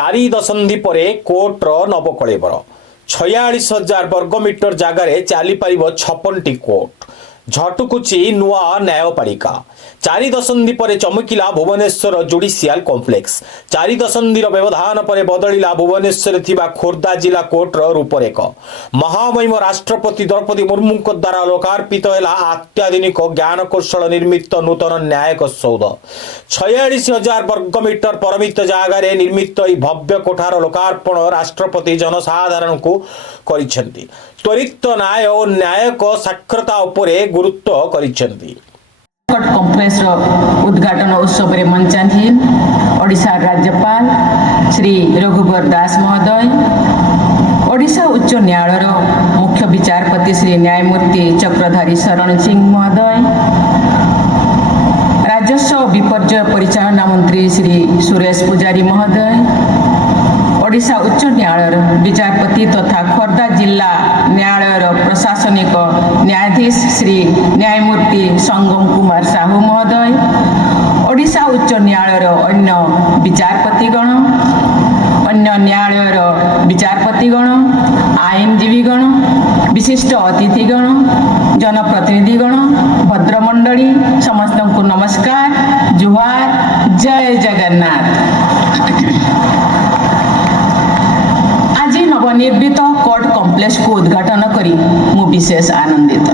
चारि दशंधि परे कोर्टर नवकलेबर 46,000 वर्गमीटर जगार चली पार 56टी कोर्ट झटकुची नुआ न्यायपालिका चारि दशंधि पर चमकिला भुवनेश्वर जुडिशियल कॉम्प्लेक्स चारि दशंधि व्यवधान पर बदलिला भुवनेश्वर थिबा खोर्धा जिला कोर्टर रूपरेख महामहिम राष्ट्रपति द्रौपदी मुर्मू द्वारा लोकार्पित है अत्याधुनिक ज्ञान कौशल निर्मित नूतन न्यायिक सौध 46,000 वर्गमीटर परमित जगार निर्मित भव्य कोठार लोकार्पण राष्ट्रपति जनसाधारण को करिसेंती। त्वरित न्याय और न्यायिक साक्षरता उपरे गुरुत्व करिसेंती। कॉम्प्लेक्स उद्घाटन उत्सव में मंचाधीन ओडिशा राज्यपाल श्री रघुवर दास महोदय, ओडिशा उच्च न्यायालय मुख्य विचारपति श्री न्यायमूर्ति चक्रधारी शरण सिंह महोदय, राजस्व विपर्यय परिचालना मंत्री श्री सुरेश पुजारी महोदय, ओडिशा उच्च न्यायालय विचारपति तथा खोर्धा जिला न्यायालय प्रशासनिक न्यायाधीश श्री न्यायमूर्ति संगम कुमार साहू महोदय, ओडिशा उच्च न्यायालय अन्य विचारपतिगण, अन्य न्यायालय विचारपतिगण, आईनजीवीगण, विशिष्ट अतिथिगण, जनप्रतिनिधिगण, भद्रमंडली समस्त को नमस्कार, जुहार, जय जगन्नाथ। आज नवनिर्मित कोर्ट कॉम्प्लेक्स को उद्घाटन करी मु विशेष आनंदित।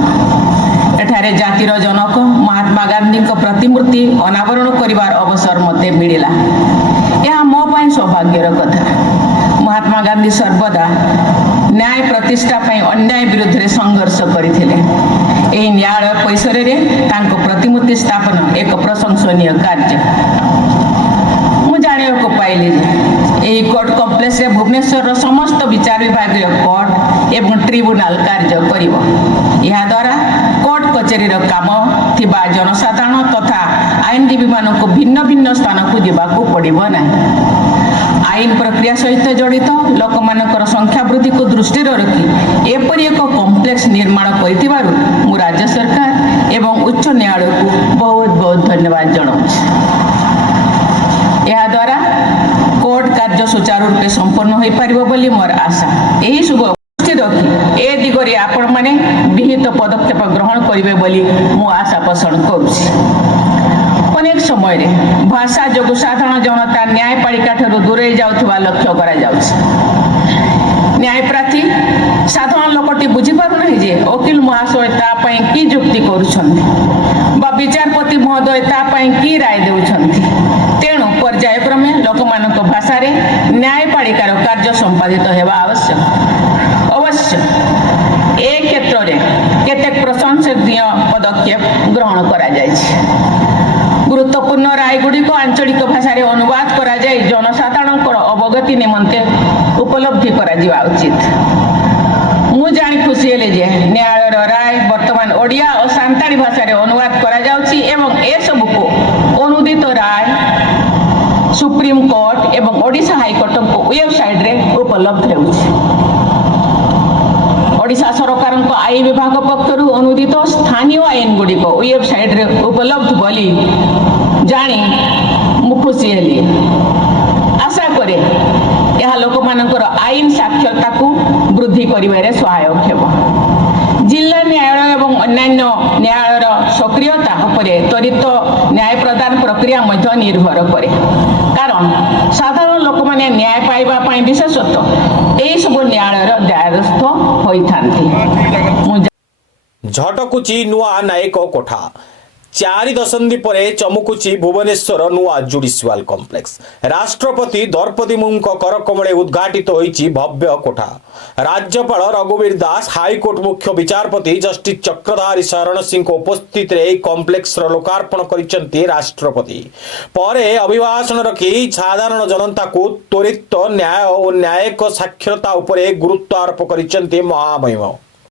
एठारे जातिर जनक महात्मा गांधी प्रतिमूर्ति अनावरण करिवार अवसर मते मिलिला। यह मो पाई सौभाग्यर कथा। महात्मा गांधी सर्वदा न्याय प्रतिष्ठा पाई अन्याय विरुद्ध रे संघर्ष करथिले। एही न्यायालय परिसर रे तांको प्रतिमूर्ति स्थापन एक प्रशंसनीय कार्य। मु जानियो को पाइली एही कोर्ट कॉम्प्लेक्स रे भुवनेश्वर समस्त विचार विभाग कोर्ट एवं ट्रिब्यूनल कार्य करिवो। या द्वारा कोर्ट कचेरी काम थिबा जनसाधारण तथा आईनजीवी मानक भिन्न भिन्न स्थान को जीवाकू पड़िबो नाही। आईन प्रक्रिया सहित जड़ित लोक मानकर संख्या वृद्धि को दृष्टि रखी एपरी एक कॉम्प्लेक्स निर्माण करिथिबारु मु राज्य सरकार एवं उच्च न्यायालय को बहुत बहुत धन्यवाद जणाउछि। या द्वारा कोर्ट कार्य सुचारू रूपे संपन्न हो पारिबो बोली मोर आशा। एही शुभ दृष्टि रखी ए दिगरे आपण माने विहित पदक्षेप ग्रहण करिवे बोली मु आशा पोषण करूछि। अनेक समय रे भाषा जोगु साधारण जनता न्यायपालिका ठरू दूरे जाउथबा लक्ष्य करा जाउछि। न्यायप्रार्थी साधारण लोकटी बुझी पारु नाही जे वकील महाशय ता पई की जुक्ति करूछन्ति बा विचारपति महोदय ता पई की राय देउछन्ति। तेणु पर्यायक्रमे लोकमानक भाषा रे न्यायपालिकार कार्य संपादित हेबा आवश्यक। अवश्य ए क्षेत्र रे केतेक प्रशंसनीय पदक्षेप ग्रहण करा जायछि। गुरुत्वपूर्ण राय गुड़ी को आंचलिक भाषा रे अनुवाद करा जाय जनसाधारण अवगति निमंते उपलब्धि करा जिवा उचित। मु जानी खुशी हेले जे न्यायालय राय वर्तमान ओडिया और सांताली भाषा रे अनुवाद करा जाउछि एवं ए सब को अनुदित राय सुप्रीम कोर्ट एवं ओडिशा हाईकोर्ट को वेबसाइट रे उपलब्ध हेउछि। ओडिशा सरकार आईन विभाग पक्षर अनुदित स्थानीय आईन गुड़ी को वेबसाइट रे उपलब्ध बोली जानी मु खुशी हेली। आशा करे यह लोक मानकर आईन साक्षरता को वृद्धि करिबारे सहायक हेबो। जिला न्यायालय एवं अन्यान्य न्यायालय सक्रियता उपरे त्वरित न्याय प्रदान प्रक्रिया मध्य निर्भर करे। कारण साधारण लोक माने न्याय पाइबा पाई विशेषतः एई सब न्यायालय द्वारस्थ होइथांती। झटकुची नुआ न्यायिक कोठा चारि दशंधि पर चमकुची भुवनेश्वर नुआ जुडिशियल कॉम्प्लेक्स राष्ट्रपति द्रौपदी मुर्मू करकमले उद्घाटित होइछि भव्य कोठा। राज्यपाल रघुवीर दास हाईकोर्ट मुख्य विचारपति जस्टिस चक्रधारी शरण सिंह उपस्थित कॉम्प्लेक्स लोकार्पण करिसेंती राष्ट्रपति। परे अभिभाषण रखी साधारण जनता को त्वरित न्याय और न्यायिक साक्षरता उपरे गुरुत्व आरोप करिसेंती महामहिम।